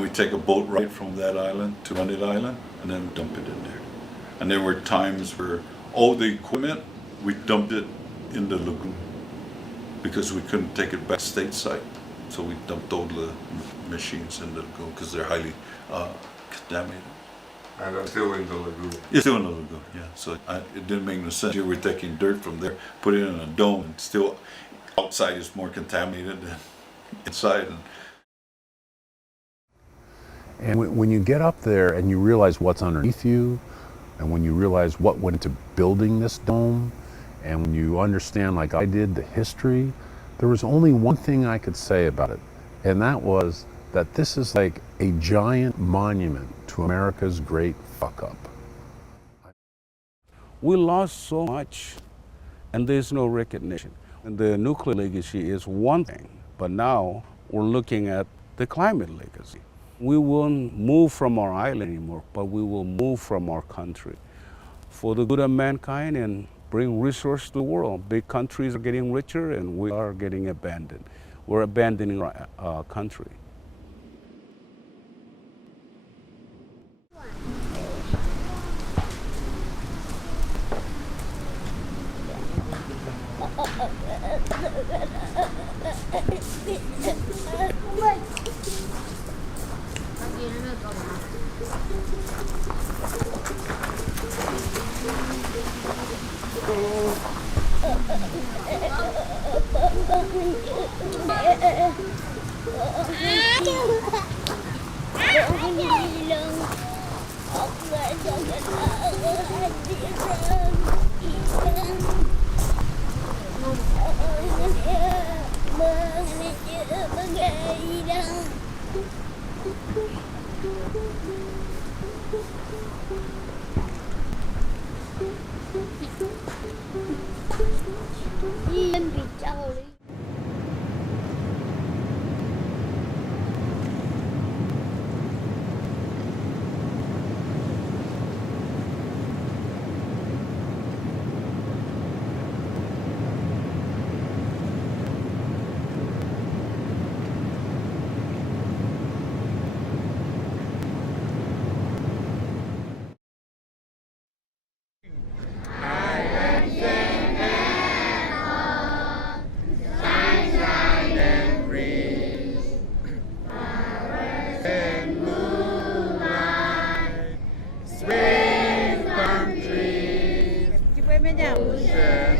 We take a boat ride from that island to Bandit Island and then dump it in there. And there were times where all the equipment, we dumped it in the lagoon because we couldn't take it back stateside. So we dumped all the machines in the lagoon because they're highly contaminated. And I'm still in the lagoon. It's still in the lagoon, yeah. So it didn't make no sense. You were taking dirt from there, put it in a dome, and still outside is more contaminated than inside. And when you get up there and you realize what's underneath you, and when you realize what went into building this dome, and when you understand, like I did, the history, there was only one thing I could say about it, and that was that this is like a giant monument to America's great fuck-up. We lost so much, and there's no recognition. And the nuclear legacy is one thing, but now we're looking at the climate legacy. We won't move from our island anymore, but we will move from our country for the good of mankind and bring resources to the world. Big countries are getting richer and we are getting abandoned. We're abandoning our country. Ocean